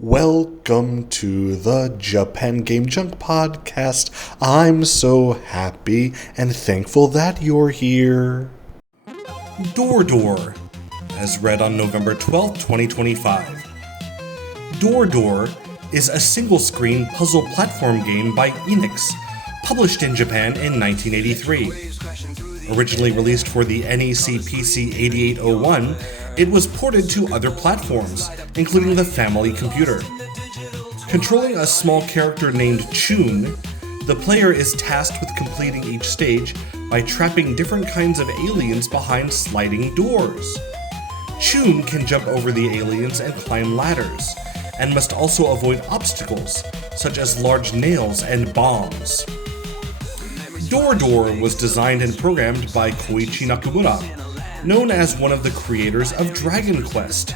Welcome to the Japan Game Junk podcast. I'm so happy and thankful that you're here. Door, as read on November 12, 2025. Door is a single-screen puzzle platform game by Enix, published in Japan in 1983. Originally released for the NEC PC 8801, it was ported to other platforms, including the family computer. Controlling a small character named Chun, the player is tasked with completing each stage by trapping different kinds of aliens behind sliding doors. Chun can jump over the aliens and climb ladders, and must also avoid obstacles, such as large nails and bombs. Door was designed and programmed by Koichi Nakamura, known as one of the creators of Dragon Quest.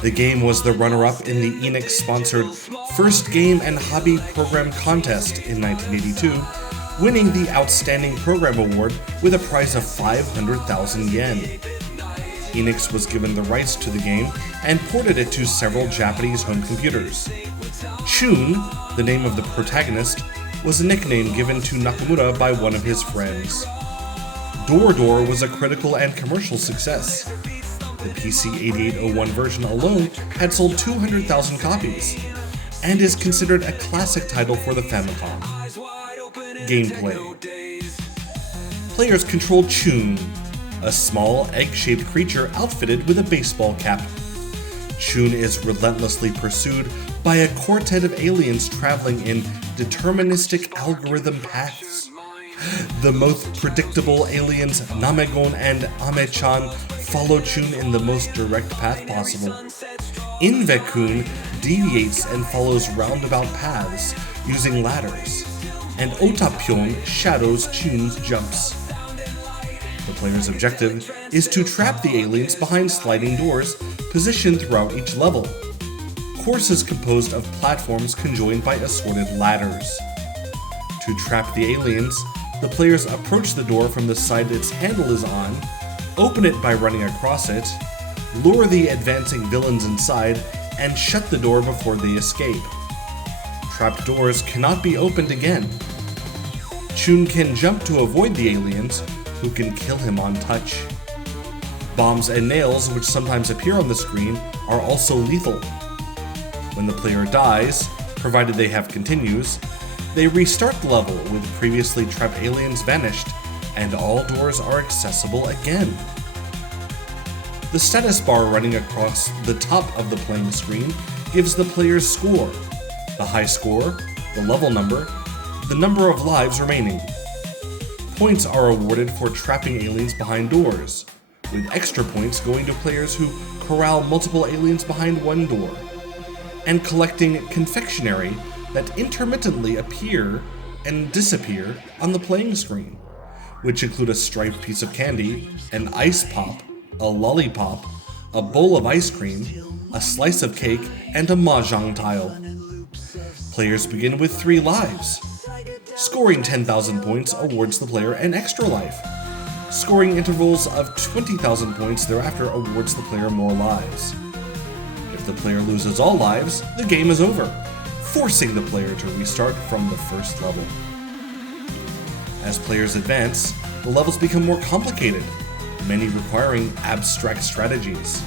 The game was the runner-up in the Enix-sponsored First Game and Hobby Program Contest in 1982, winning the Outstanding Program Award with a prize of 500,000 yen. Enix was given the rights to the game and ported it to several Japanese home computers. Chun, the name of the protagonist, was a nickname given to Nakamura by one of his friends. Door was a critical and commercial success. The PC 8801 version alone had sold 200,000 copies, and is considered a classic title for the Famicom. Gameplay. Players control Chun, a small, egg-shaped creature outfitted with a baseball cap. Chun is relentlessly pursued by a quartet of aliens traveling in deterministic algorithm paths. The most predictable aliens, Namegon and Ame-chan, follow Chun in the most direct path possible. Inve-kun deviates and follows roundabout paths using ladders, and Otapyon shadows Chun's jumps. The player's objective is to trap the aliens behind sliding doors positioned throughout each level. Course is composed of platforms conjoined by assorted ladders. To trap the aliens, the players approach the door from the side its handle is on, open it by running across it, lure the advancing villains inside, and shut the door before they escape. Trapped doors cannot be opened again. Chun can jump to avoid the aliens, who can kill him on touch. Bombs and nails, which sometimes appear on the screen, are also lethal. When the player dies, provided they have continues, they restart the level with previously trapped aliens vanished, and all doors are accessible again. The status bar running across the top of the playing screen gives the player's score, the high score, the level number, the number of lives remaining. Points are awarded for trapping aliens behind doors, with extra points going to players who corral multiple aliens behind one door, and collecting confectionery that intermittently appear and disappear on the playing screen, which include a striped piece of candy, an ice pop, a lollipop, a bowl of ice cream, a slice of cake, and a mahjong tile. Players begin with 3 lives. Scoring 10,000 points awards the player an extra life. Scoring intervals of 20,000 points thereafter awards the player more lives. If the player loses all lives, the game is over, forcing the player to restart from the first level. As players advance, the levels become more complicated, many requiring abstract strategies.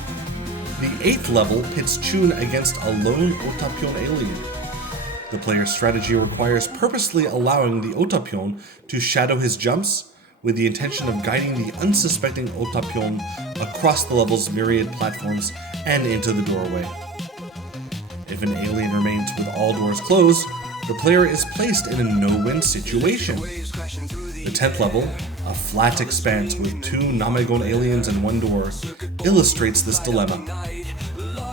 The 8th level pits Chun against a lone Otapyon alien. The player's strategy requires purposely allowing the Otapyon to shadow his jumps, with the intention of guiding the unsuspecting Otapyon across the level's myriad platforms and into the doorway. If an alien remains with all doors closed, the player is placed in a no-win situation. The 10th level, a flat expanse with 2 Namegon aliens and 1 door, illustrates this dilemma.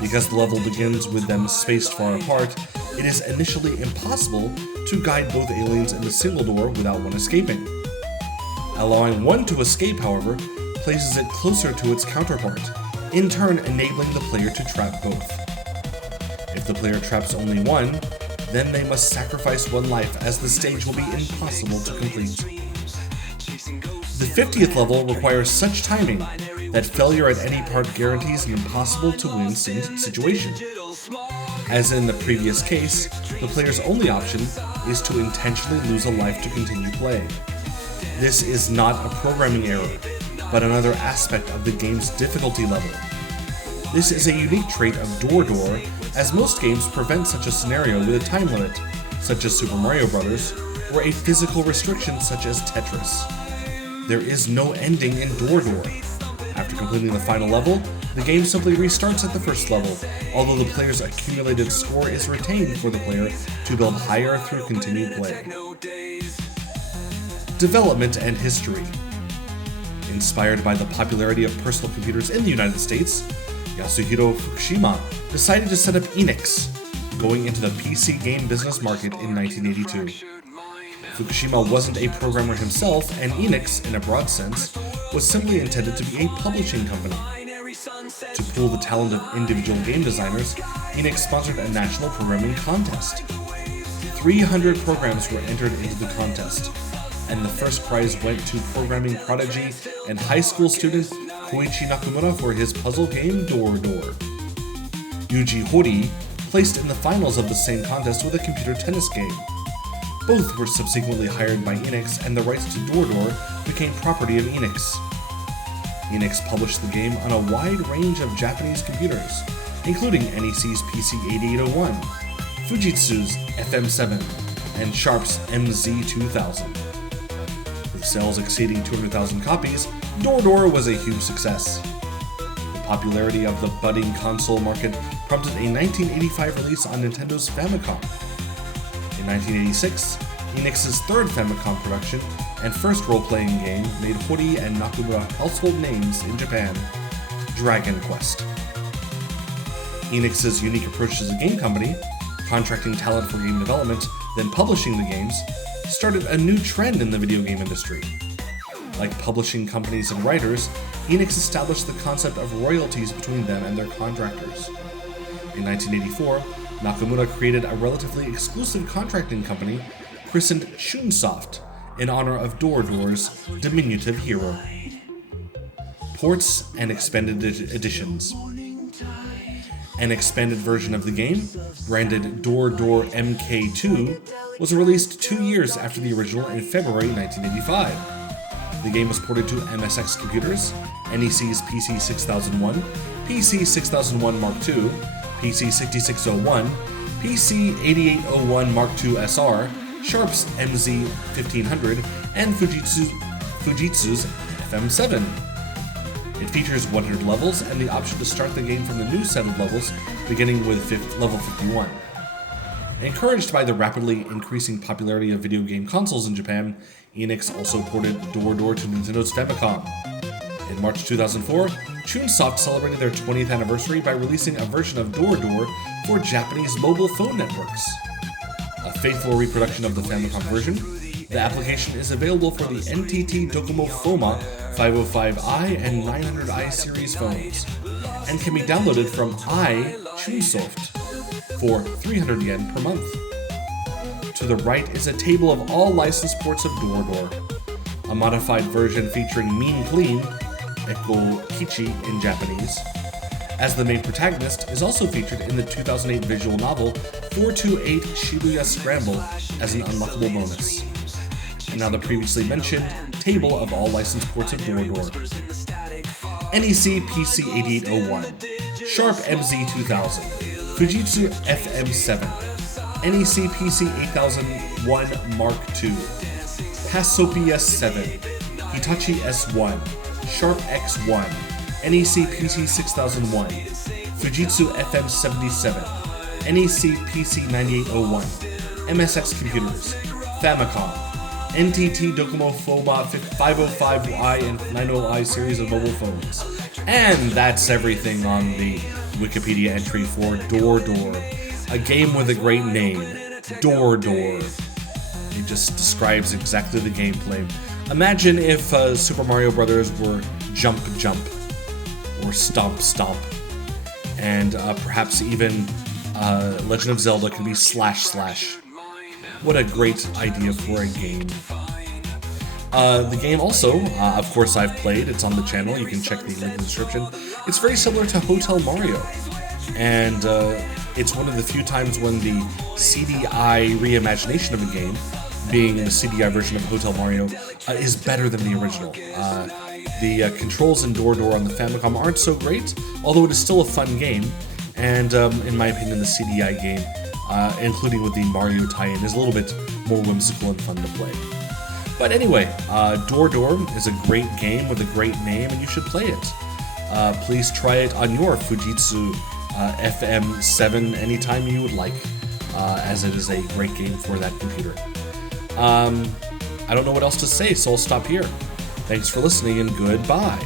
Because the level begins with them spaced far apart, it is initially impossible to guide both aliens in the single door without one escaping. Allowing one to escape, however, places it closer to its counterpart, in turn enabling the player to trap both. If the player traps only one, then they must sacrifice 1 life, as the stage will be impossible to complete. The 50th level requires such timing that failure at any part guarantees an impossible to win situation. As in the previous case, the player's only option is to intentionally lose a life to continue play. This is not a programming error, but another aspect of the game's difficulty level. This is a unique trait of Door, as most games prevent such a scenario with a time limit, such as Super Mario Bros., or a physical restriction such as Tetris. There is no ending in Door. After completing the final level, the game simply restarts at the first level, although the player's accumulated score is retained for the player to build higher through continued play. Development and history. Inspired by the popularity of personal computers in the United States, Yasuhiro Fukushima decided to set up Enix, going into the PC game business market in 1982. Fukushima wasn't a programmer himself, and Enix, in a broad sense, was simply intended to be a publishing company. To pool the talent of individual game designers, Enix sponsored a national programming contest. 300 programs were entered into the contest, and the first prize went to programming prodigy and high school student Koichi Nakamura for his puzzle game Door. Yuji Horii placed in the finals of the same contest with a computer tennis game. Both were subsequently hired by Enix, and the rights to Door became property of Enix. Enix published the game on a wide range of Japanese computers, including NEC's PC-8801, Fujitsu's FM7, and Sharp's MZ2000. With sales exceeding 200,000 copies, Door was a huge success. The popularity of the budding console market prompted a 1985 release on Nintendo's Famicom. In 1986, Enix's third Famicom production and first role-playing game made Horii and Nakamura household names in Japan, Dragon Quest. Enix's unique approach as a game company, contracting talent for game development, then publishing the games, started a new trend in the video game industry. Like publishing companies and writers, Enix established the concept of royalties between them and their contractors. In 1984, Nakamura created a relatively exclusive contracting company christened Chunsoft in honor of Door's diminutive hero. Ports and expanded editions. An expanded version of the game, branded Door MK2, was released 2 years after the original in February 1985. The game was ported to MSX computers, NEC's PC-6001, PC-6001 Mark II, PC-6601, PC-8801 Mark II SR, Sharp's MZ1500, and Fujitsu's FM7. It features 100 levels and the option to start the game from the new set of levels, beginning with level 51. Encouraged by the rapidly increasing popularity of video game consoles in Japan, Enix also ported Door to Nintendo's Famicom. In March 2004, Chunsoft celebrated their 20th anniversary by releasing a version of Door for Japanese mobile phone networks. A faithful reproduction of the Famicom version, the application is available for the NTT Docomo FOMA 505i and 900i series phones, and can be downloaded from iChunsoft for 300 yen per month. To the right is a table of all licensed ports of Door, a modified version featuring Mean Clean, Eko Kichi in Japanese, as the main protagonist, is also featured in the 2008 visual novel 428 Shibuya Scramble as an unlockable bonus. And now the previously mentioned table of all licensed ports of Door. NEC PC-8801, Sharp MZ2000, Fujitsu FM7, NEC PC-8001 Mark II, Pasopia S7, Hitachi S1, Sharp X1, NEC PC-6001, Fujitsu FM77, NEC PC-9801, MSX Computers, Famicom, NTT Docomo FOMA 505i and 90i series of mobile phones. And that's everything on the Wikipedia entry for Door, a game with a great name, Door. It just describes exactly the gameplay. Imagine if Super Mario Bros. Were Jump, or Stomp, and perhaps even Legend of Zelda can be //. What a great idea for a game. The game also, of course, I've played. It's on the channel. You can check the link in the description. It's very similar to Hotel Mario. And it's one of the few times when the CDI reimagination of a game, being the CDI version of Hotel Mario, is better than the original. The controls in Door on the Famicom aren't so great, although it is still a fun game, and in my opinion the CDI game, including with the Mario tie-in, is a little bit more whimsical and fun to play. But anyway, Door is a great game with a great name, and you should play it. Please try it on your Fujitsu FM7 anytime you would like, as it is a great game for that computer. I don't know what else to say, so I'll stop here. Thanks for listening, and goodbye.